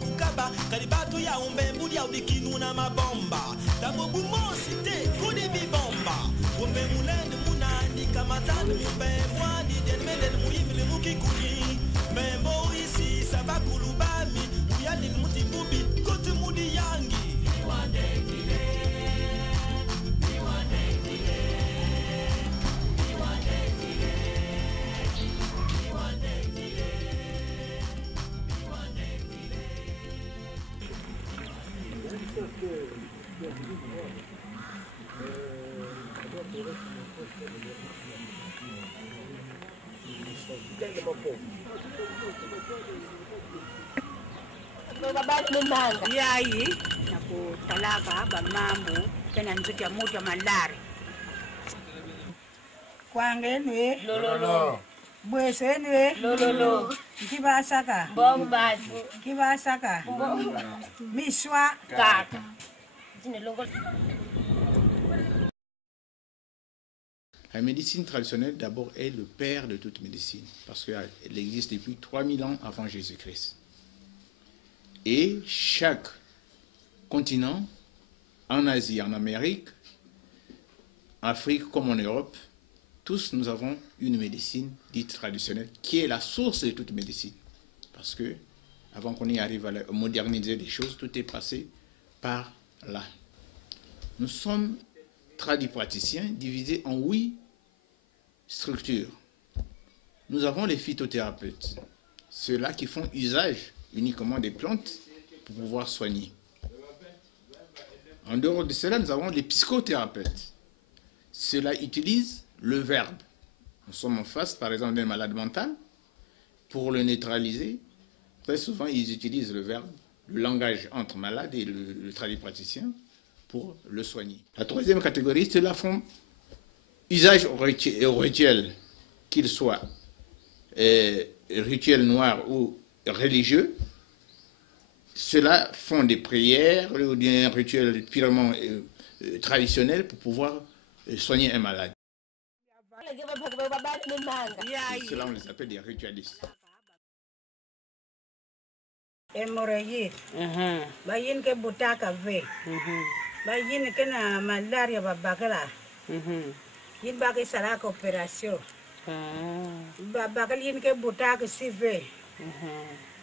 kukaba kalibatu ya umbembu ya ubikinu na mabomba tabobu mosite kudi bibomba umbe mulende munandi kamatani mumbembwa di denmele muyimile mukikuni membo isi sabakulubami muyali mutibubi kote mudi yangi Yai na kutalaka bamambo tena nziki ya moto ya malari kwangenwe Lolo. bwesenwe Lolo. kibasaka Bomba. kibasaka miswa Kaka. La médecine traditionnelle, d'abord, est le père de toute médecine, parce qu'elle existe depuis 3000 ans avant Jésus-Christ. Et chaque continent, en Asie, en Amérique, en Afrique comme en Europe, tous nous avons une médecine dite traditionnelle, qui est la source de toute médecine. Parce que, avant qu'on y arrive à moderniser les choses, tout est passé par là. Nous sommes tradipraticiens divisés en 8 structures. Nous avons les phytothérapeutes, ceux-là qui font usage uniquement des plantes pour pouvoir soigner. En dehors de cela, nous avons les psychothérapeutes. Ceux-là utilisent le verbe. Nous sommes en face, par exemple, d'un malade mental. Pour le neutraliser, très souvent, ils utilisent le verbe, le langage entre malade et le tradipraticien pour le soigner. La troisième catégorie, ceux-là font usage au rituel, qu'il soit rituel noir ou religieux. Ceux-là font des prières ou des rituels purement traditionnels pour pouvoir soigner un malade. Ceux-là, on les appelle des ritualistes. Hemorrhoïde bayin ke butaka ve bayin ke na malaria babakala yin ba ke sara ko operation babakal yin ke butaka sive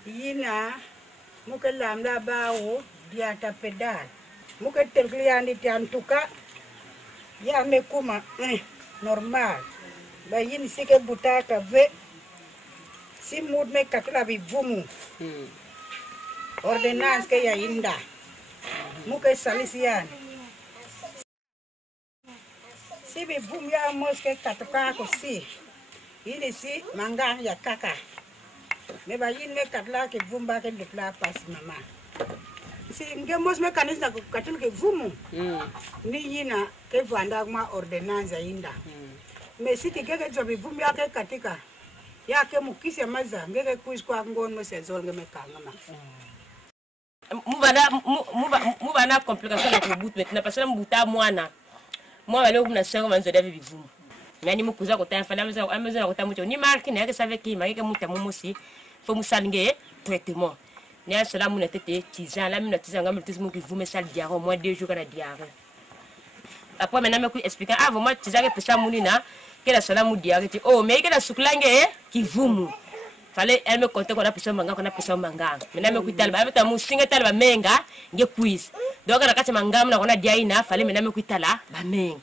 yina muke lamla bawo diata pedal muke terkliani tiantuka ya me kuma normal bayin sike butaka ve si mood me kakla bi vumu ordonnance ke ya inda muke salisian si bi vum ya moske katuka ko si ini si mangang ya kaka me ba yin me katla ke vum ba ke dikla pas mama si nge mos me kanis na katul ke vumu ni yina ke vanda ma ordonnance ya inda me si ke jobi vum ya ke katika ya ke mukisi maza ngeke kuis kwa ngon mo se zol ngeme kangama Mubana complication na kubut maintenant parce que mbuta mwana mwa leo kuna sengo manzo davi bivumu nani mukuza kota fala ameza kota mucho ni marki na yake save ki marki muta mumosi fo musalinge traitement ni asala muna tete tizan la muna tizan ngam tizmu ki vume sal diarrhée au moins 2 jours na diarrhée après maintenant me ku expliquer avant moi tizan ke pesa munina que la sala mu diarrhée oh mais que la suklange ki vumu fale elle me comptait qu'on a pisa manga maintenant me kuital ba beta musinga tal ba menga nge quiz donc na kati mangam na kona diaina fale maintenant me kuitala ba menga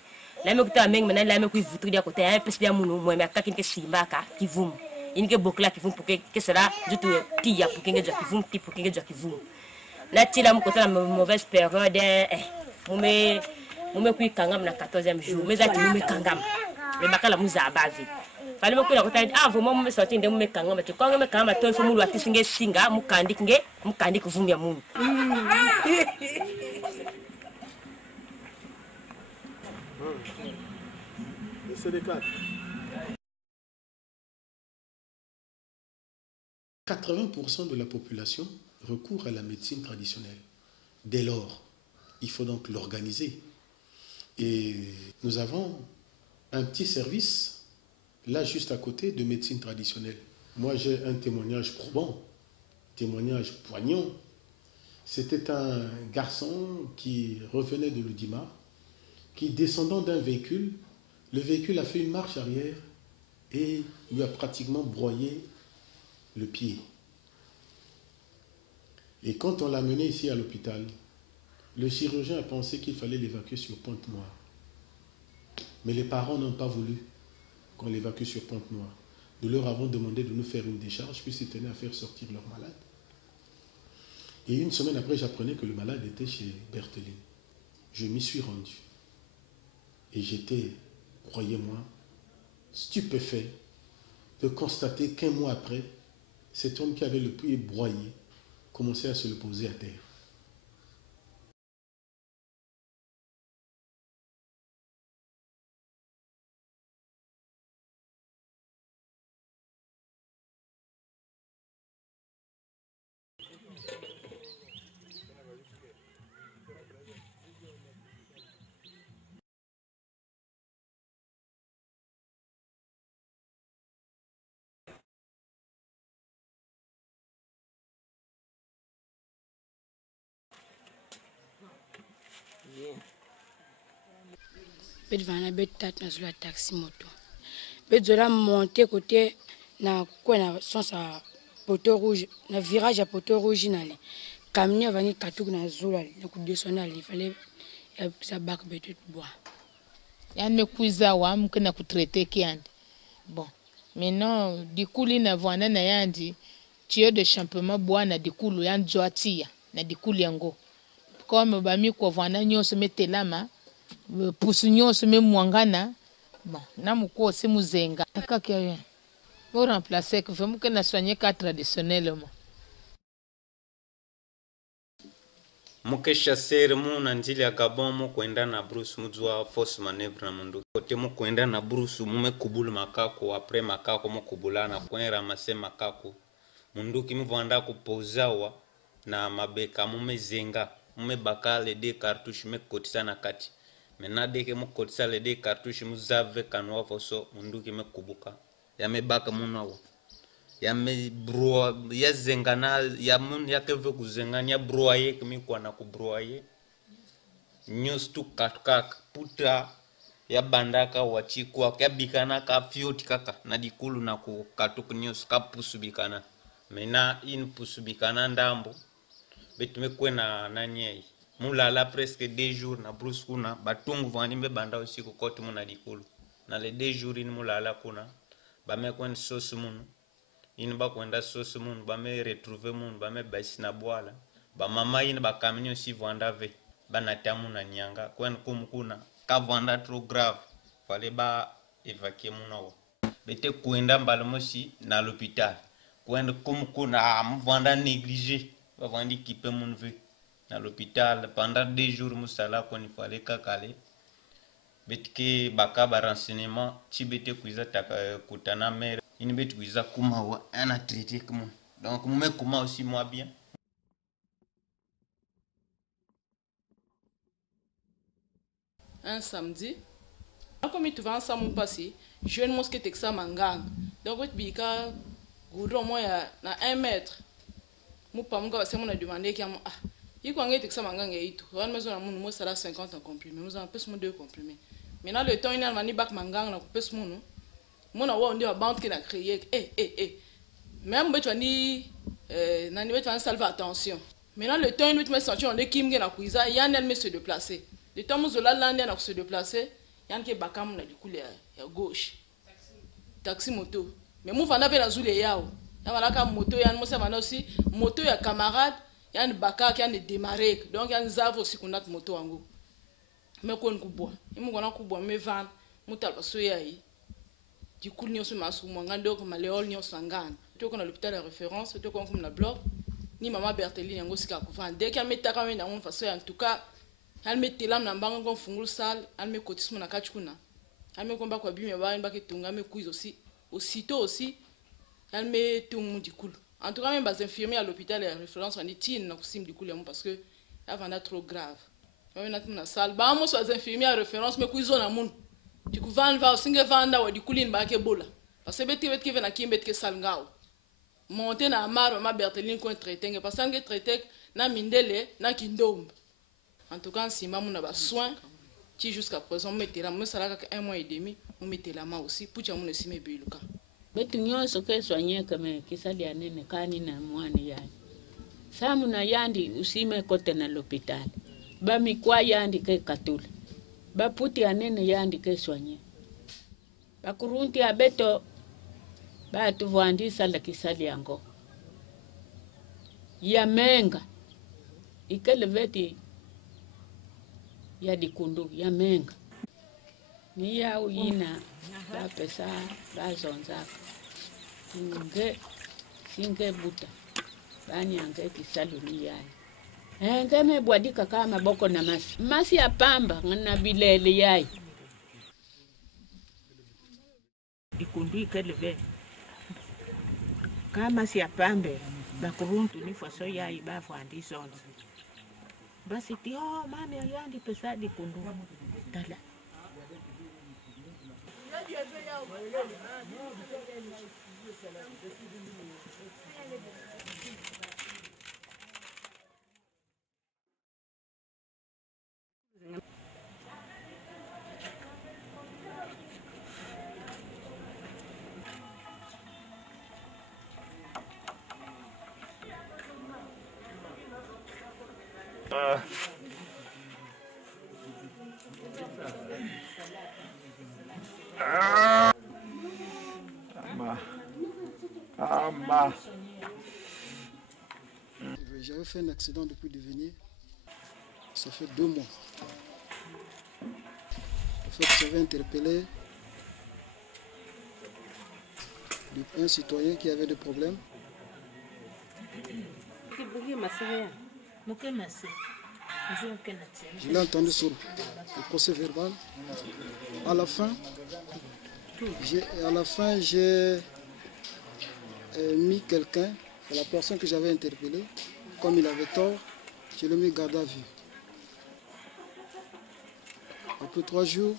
la me kuitala menga maintenant la me kuit vutri dia côté un pesa dia munu mo me akakin ke simbaka ki vum inge bokla ki vum pour que sera du tout tia pour que nge ki vum ti pour que nge ki vum la tila mu kota na mauvaise période mume kuit kangam na 14e jour mais ati mume kangam le makala muza bavi fale mo kula kota vraiment mo sorti ndem me kanga mati konga me kanga to fo mu lati singe singa mukandi kuvumya mu Monsieur Descartes. 80% de la population recourt à la médecine traditionnelle. Dès lors, il faut donc l'organiser. Et nous avons un petit service là, juste à côté de médecine traditionnelle. Moi, j'ai un témoignage probant, témoignage poignant C'était un garçon qui revenait de l'Oudima, qui descendant d'un véhicule, le véhicule a fait une marche arrière et lui a pratiquement broyé le pied. Et quand on l'a mené ici à l'hôpital, le chirurgien a pensé qu'il fallait l'évacuer sur Pointe-Noire. Mais les parents n'ont pas voulu qu'on l'évacue sur Pointe-Noire. Nous leur avons demandé de nous faire une décharge puisqu'ils tenaient à faire sortir leur malade. Et une semaine après, j'apprenais que le malade était chez Bertheline. Je m'y suis rendu. Et j'étais, croyez-moi, stupéfait de constater qu'un mois après, cet homme qui avait le pied broyé commençait à se le poser à terre. Bet vana bet tat na zula taxi moto. Bet zola monter côté na quoi na sens à poteau rouge, na virage à poteau rouge nale. Camion vani katuk na zula na ku descendre il fallait ça bac bet bois. Yann me kuiza wa mkena ku traiter kiandi. Bon. Maintenant dikuli na vana na yandi tio de championnat bois na dikulu yan joatia na dikulu yango. Comme bami ko vana nyonso metelama pusu nyonso me mwangana bon na muko se muzenga akakia bien pour remplacer que vraiment que na soigner cas traditionnellement muke chasser mu na njili ya Gabon mu kwenda na Bruce muzwa force manevre na mundu kote mu kwenda na Bruce mu mekubulu makako après makako mu kubulana kwa ramasser makako mundu kimi vanda kupozawa na mabeka mu mezenga mu mebaka les deux cartouches me kotisa na kati maintenant dès que mu kotisa les deux cartouches mu zave kanwa foso mundu kimi kubuka ya mebaka munawo ya me bro ya zengana ya mun ya keve kuzenganya broye kimi kwa na kubroye news tu katkak puta ya bandaka wachikwa ya bikana ka fioti kaka na dikulu na ku katuk news ka pusubikana mena in pusubikana ndambo betume kwena nanyei mulala presque 2 jours na Bruce kuna batungu vani mbe banda usiku kote muna dikulu na le 2 jours in mulala kuna ba me kwen sosu munu in ba kwenda sosu munu ba me retrouver munu ba me basi na bwala ba mama in ba camion si vanda ve bana tamu na nyanga kwen kumkuna ka vanda trop grave fallait ba évacuer munu bete kwenda mbalamosi na l'hôpital kwenda kumkuna mvanda négligé ba vandi kipe munu ve à l'hôpital pendant 2 jours musala qu'on il fallait kakale betke baka ba renseignement tibete kuiza taka kutana mer ini bet kuiza kuma wa ana traité comme donc me kuma aussi moi bien un samedi comme tu vas ensemble passer jeune mosquée texa mangang donc bika goudron moi na 1 mètre mu pamuka ba sema na demander ki ah il faut que ça mangange et tout. On maison mon moi ça 50 en comprimé. Nous en plus mon 2 comprimés. Maintenant le temps il a mani bac mangang na plus mon mon a on dit la bande qui a créé même tu ni nani tu vas salver attention. Maintenant le temps il met sortir on est kim na kuiza il y a un me se déplacer. Le temps nous là là na se déplacer, il y a un bakam na du coup à gauche. Taxi moto. Mais moi vanda pe na zule yao. Ya malaka moto ya mo ça aussi moto ya camarade yan baka qui a démarré donc yan zavo aussi qu'on a moto ango mais qu'on kubwa imu kona kubwa me van mutal basoya yi du coup nyo so masu mwanga donc maleol nyo sangana to qu'on a l'hôpital de référence to qu'on comme la bloc ni maman Bertheline yango sika kufan dès qu'il meta quand même dans façon en tout cas elle mettait l'âme na bango kon fungul sal elle met cotisme na kachukuna elle met komba kwa bime ba mbake tunga me quiz aussi aussitôt aussi elle met tout du coup. En tout cas, même les infirmiers à l'hôpital et à référence, on dit qu'ils n'ont pas de coup parce que avant d'être trop grave. On a dans la salle. Bah moi, les infirmiers à référence, mais qu'ils ont un monde. Du coup, van va, singe vanda ou du coup l'in ba ke bola. Parce que beti beti vena kim beti ke salngao. Monter na mar ma Bertheline qu'on traité, parce que traité na mindele na kindombe. En tout cas, si maman a soin, qui jusqu'à présent mettez la main, ça là 1 mois et demi, on mettez la main aussi pour que mon aussi me biluka. Betu nyonso ke soigner kama kisali anene kani na mwani yani. Samu na yandi usime kote na l'hôpital. Ba mikwa yandi ke katula. Ba puti anene yandi ke soigner. Ba kurunti abeto ba tuvandi sala kisali yango. Ya menga. Ikele veti ya dikundu ya menga. Ni ya uyina ba pesa ba zonzaka. Singe buta. Bani ange kisalu ni yai. Ngeme bwadika kama boko na masi. Masi ya pamba ngana bilele yai. Dikundu ikeleve. Kama si ya pambe. Bakuruntu ni faso yai bafu andi zonza. Basi ti mami ayandi pesa dikundu. Tala. J'avais fait un accident depuis devenir. Ça fait 2 mois. En fait, j'avais interpellé un citoyen qui avait des problèmes. Je l'ai entendu sur le procès verbal. À la fin, j'ai mis quelqu'un, la personne que j'avais interpellée, comme il avait tort, je l'ai mis garde à vue. Après 3 jours,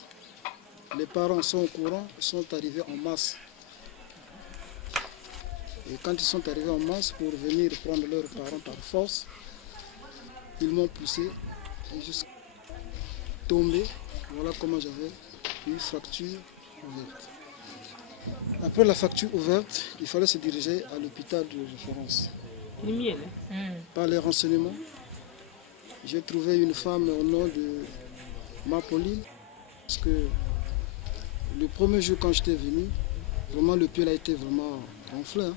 les parents sont au courant, sont arrivés en masse. Et quand ils sont arrivés en masse pour venir prendre leurs parents par force, ils m'ont poussé et jusqu'à tomber. Voilà comment j'avais une fracture ouverte. Après la fracture ouverte, il fallait se diriger à l'hôpital de référence. Par les renseignements, j'ai trouvé une femme au nom de Pauline. Parce que le premier jour quand j'étais venu, vraiment le pied a été vraiment gonflé. Hein.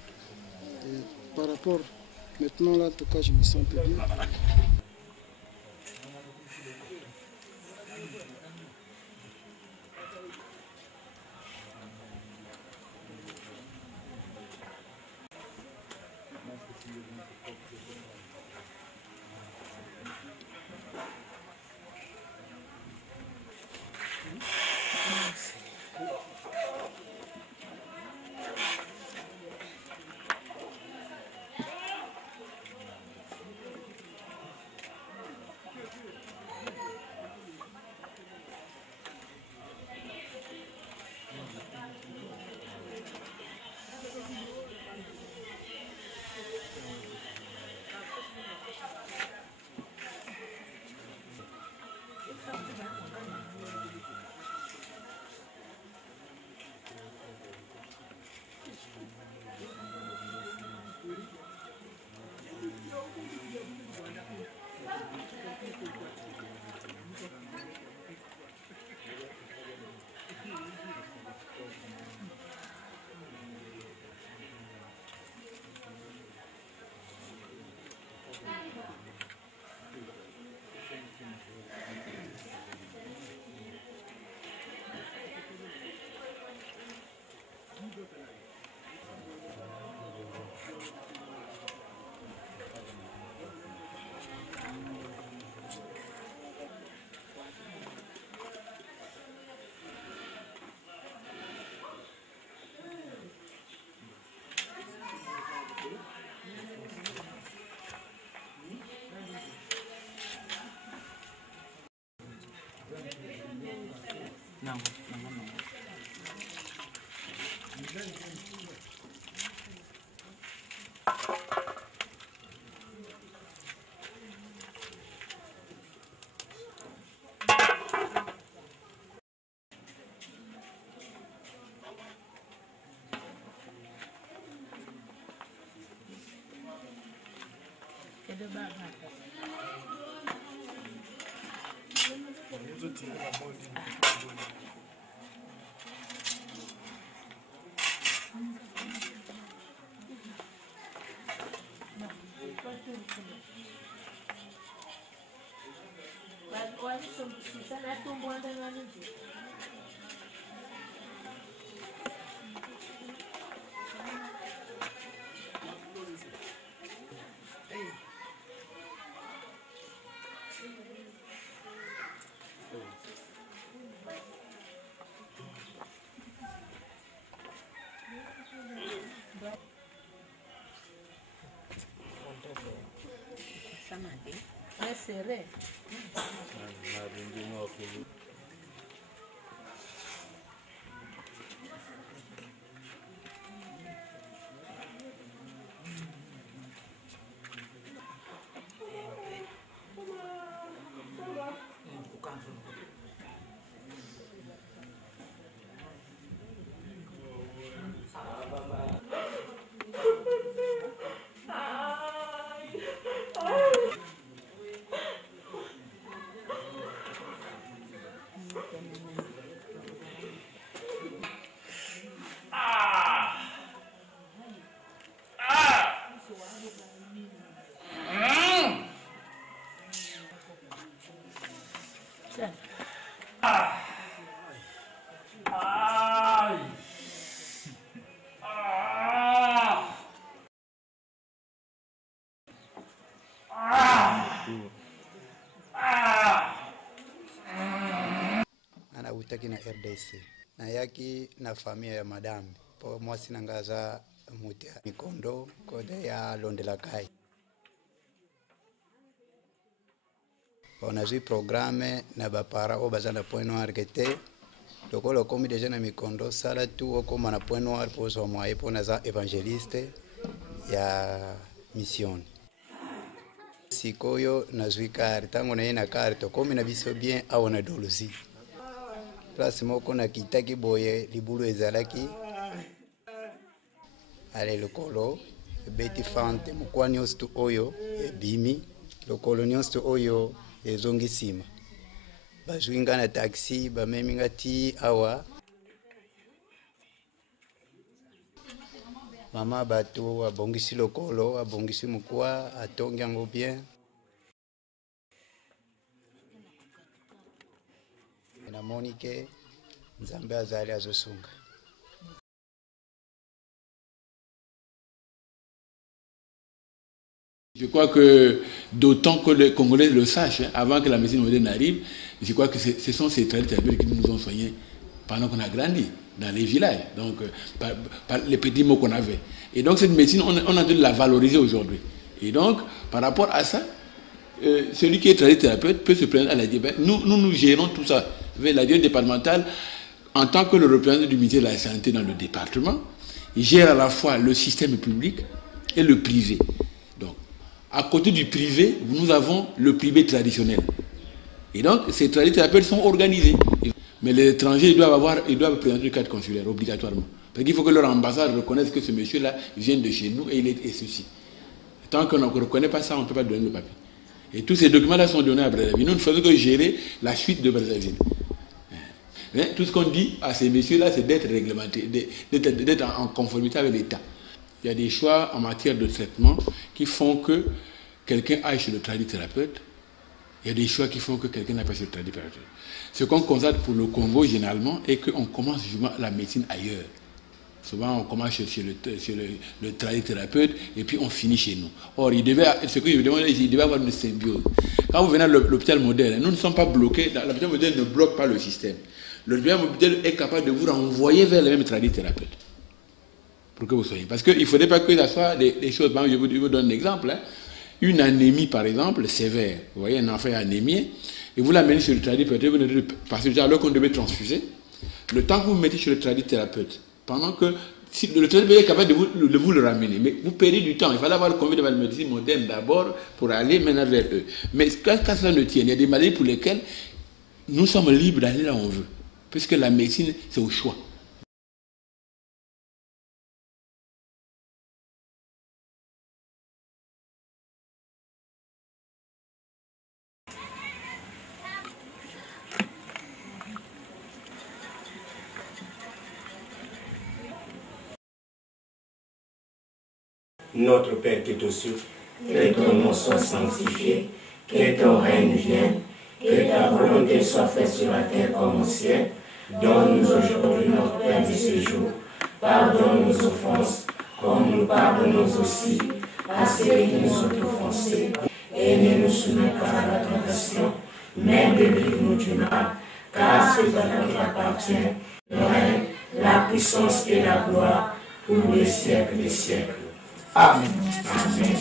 Et par rapport, maintenant là, en tout cas, je me sens un peu bien. Anawutaki na RDC na yaki na familia ya madame po mwasi nangaza mutia mikondo kode ya londela kai onazui programe na bapara o bazana point noir kete lokolo komi deja na mikondo sala tu okoma na point noir po so moye po naza evangeliste ya mission sikoyo nazui kar tango na ina kar to komi na biso bien awona dolusi place moko na kitaki boye libulu ezalaki ale lokolo beti fante mukwa nyonso oyo ebimi lokolo nyonso oyo ezongisima bazwinga na taxi bameminga ti awa mama bato abongisi lokolo abongisi mukwa atongi yango bien namoni ke nzambe azali azosunga. Je crois que, d'autant que les Congolais le sachent, hein, avant que la médecine moderne arrive, je crois que ce sont ces traditeurs qui nous ont soignés pendant qu'on a grandi dans les villages, donc par les petits mots qu'on avait. Et donc cette médecine, on a dû la valoriser aujourd'hui. Et donc, par rapport à ça, celui qui est tradithérapeute peut se plaindre à la diabète. Nous gérons tout ça. La direction départementale, en tant que le représentant du ministère de la Santé dans le département, il gère à la fois le système public et le privé. Donc, à côté du privé, nous avons le privé traditionnel. Et donc, ces tradithérapeutes sont organisés. Mais les étrangers, ils doivent présenter le carte consulaire obligatoirement. Parce qu'il faut que leur ambassade reconnaisse que ce monsieur-là vient de chez nous et il est ceci. Tant qu'on ne reconnaît pas ça, on ne peut pas donner le papier. Et tous ces documents-là sont donnés à Brazzaville. Nous ne faisons que gérer la suite de Brazzaville. Mais tout ce qu'on dit à ces messieurs-là, c'est d'être réglementé, d'être en conformité avec l'État. Il y a des choix en matière de traitement qui font que quelqu'un aille chez le tradithérapeute. Il y a des choix qui font que quelqu'un n'aille pas chez le tradithérapeute. Ce qu'on constate pour le Congo généralement est qu'on commence justement la médecine ailleurs. Souvent, on commence chez le tradithérapeute et puis on finit chez nous. Or, ce que je vous demande, il devait avoir une symbiose. Quand vous venez à l'hôpital moderne, nous ne sommes pas bloqués. L'hôpital moderne ne bloque pas le système. L'hôpital moderne est capable de vous renvoyer vers le même tradithérapeute pour que vous soyez. Parce qu'il ne faudrait pas que ça soit des choses. Je vous donne un exemple. Hein. Une anémie, par exemple, sévère. Vous voyez, un enfant est anémié, et vous l'amenez chez le tradithérapeute, vous devez passer alors qu'on devait transfuser. Le temps que vous mettez chez le tradithérapeute, pendant que si le tradithérapeute est capable de vous le ramener, mais vous perdez du temps. Il fallait avoir convenu de la médecine moderne d'abord pour aller maintenant vers eux. Mais quand ça ne tient, il y a des maladies pour lesquelles nous sommes libres d'aller là où on veut. Puisque la médecine, c'est au choix. Notre Père qui es aux cieux, que ton nom soit sanctifié, que ton règne vienne, que ta volonté soit faite sur la terre comme au ciel. Donne-nous aujourd'hui notre pain de ce jour. Pardonne nos offenses, comme nous pardonnons aussi à ceux qui nous ont offensés. Et ne nous soumets pas à la tentation, mais délivre-nous du mal, car c'est à toi qui appartient le règne, la puissance et la gloire pour les siècles des siècles. Amen. Amen.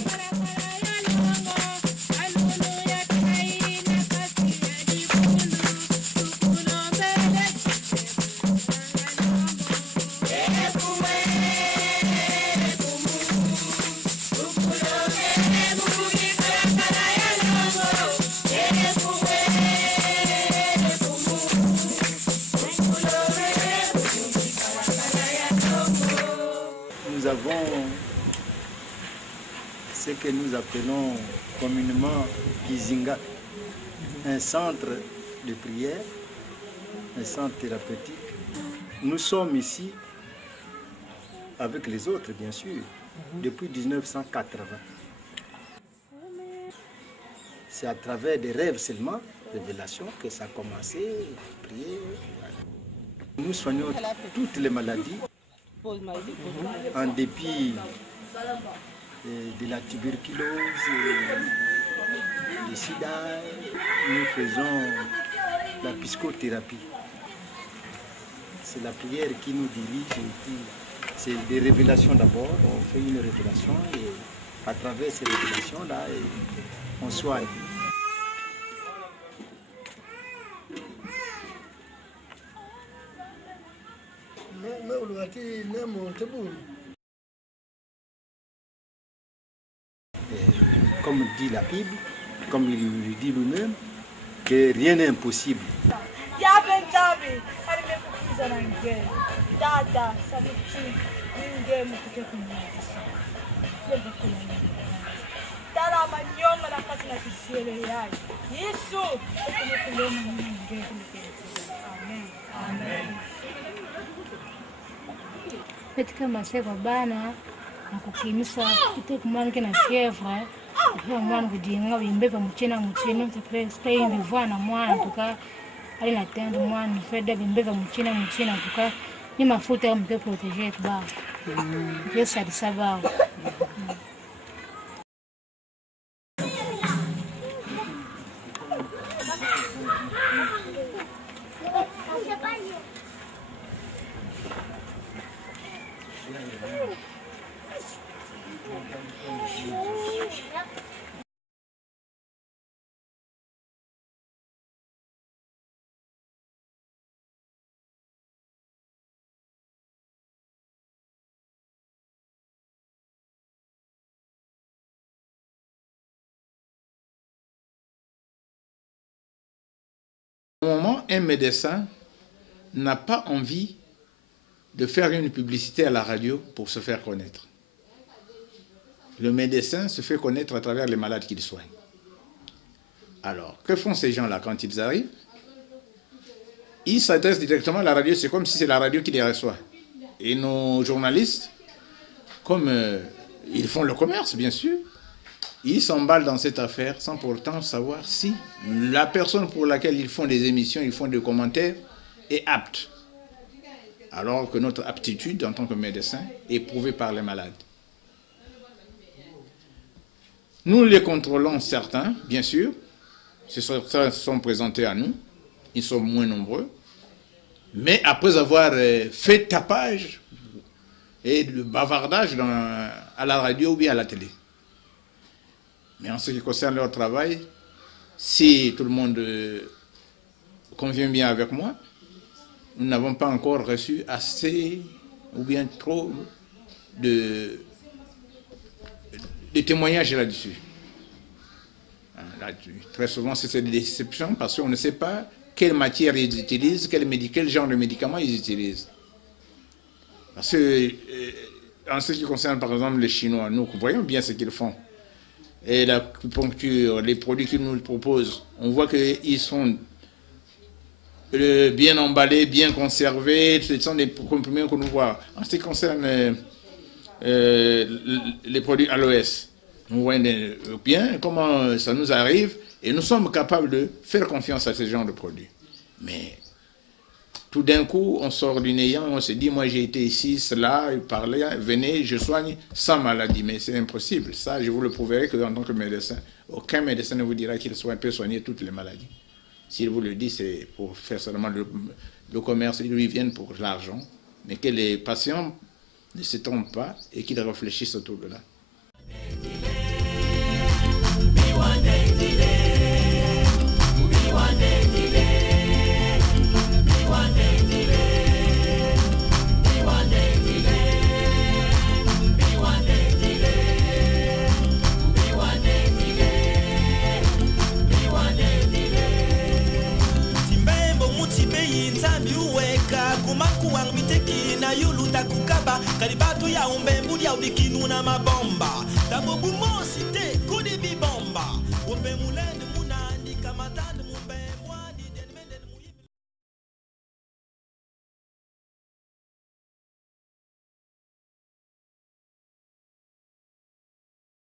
Nous avons ce que nous appelons communément Izinga, un centre de prière, un centre thérapeutique. Nous sommes ici avec les autres, bien sûr, depuis 1980. C'est à travers des rêves seulement, révélations, que ça a commencé, prier. Nous soignons toutes les maladies, en dépit de la tuberculose, du sida, nous faisons la psychothérapie. C'est la prière qui nous dirige. C'est des révélations d'abord, on fait une révélation et à travers ces révélations-là, on soigne. Comme dit la Bible, comme il le dit lui-même, que rien n'est impossible. Katika maseko bana na kukimisa kite kumwana kena fievre kwa mwana kudinga wimbeva mchina mtapre mbivana mwana tuka ali na tendo mwana feda bimbeva mchina tuka ni mafuta mpe protéger ba yesa disaba. Au moment, un médecin n'a pas envie de faire une publicité à la radio pour se faire connaître. Le médecin se fait connaître à travers les malades qu'il soigne. Alors, que font ces gens-là quand ils arrivent? Ils s'adressent directement à la radio, c'est comme si c'est la radio qui les reçoit. Et nos journalistes, comme ils font le commerce, bien sûr, ils s'emballent dans cette affaire sans pourtant savoir si la personne pour laquelle ils font des émissions, ils font des commentaires, est apte. Alors que notre aptitude en tant que médecin est prouvée par les malades. Nous les contrôlons certains, bien sûr. Certains sont présentés à nous. Ils sont moins nombreux. Mais après avoir fait tapage et le bavardage à la radio ou bien à la télé. Mais en ce qui concerne leur travail, si tout le monde convient bien avec moi, nous n'avons pas encore reçu assez ou bien trop de témoignages là-dessus. Très souvent, c'est des déceptions parce qu'on ne sait pas quelle matière ils utilisent, quel genre de médicaments ils utilisent. Parce que, en ce qui concerne par exemple les Chinois, nous voyons bien ce qu'ils font. Et l'acupuncture, les produits qu'ils nous proposent, on voit qu'ils sont bien emballés, bien conservés, ce sont des comprimés que nous voit. En ce qui concerne les produits aloès. Vous voyez bien comment ça nous arrive et nous sommes capables de faire confiance à ce genre de produits. Mais tout d'un coup, on sort du néant, on se dit, moi j'ai été ici, cela, parlez, venez, je soigne sans maladie. Mais c'est impossible. Ça, je vous le prouverai qu'en tant que médecin, aucun médecin ne vous dira qu'il peut soigner toutes les maladies. S'il vous le dit, c'est pour faire seulement le commerce, ils lui viennent pour l'argent. Mais que les patients ne se trompent pas et qu'ils réfléchissent autour de là. Kumakuang miteki na yulu takukaba karibatu ya umbembu ya ubikinu na mabomba tabobu mosite kudi bibo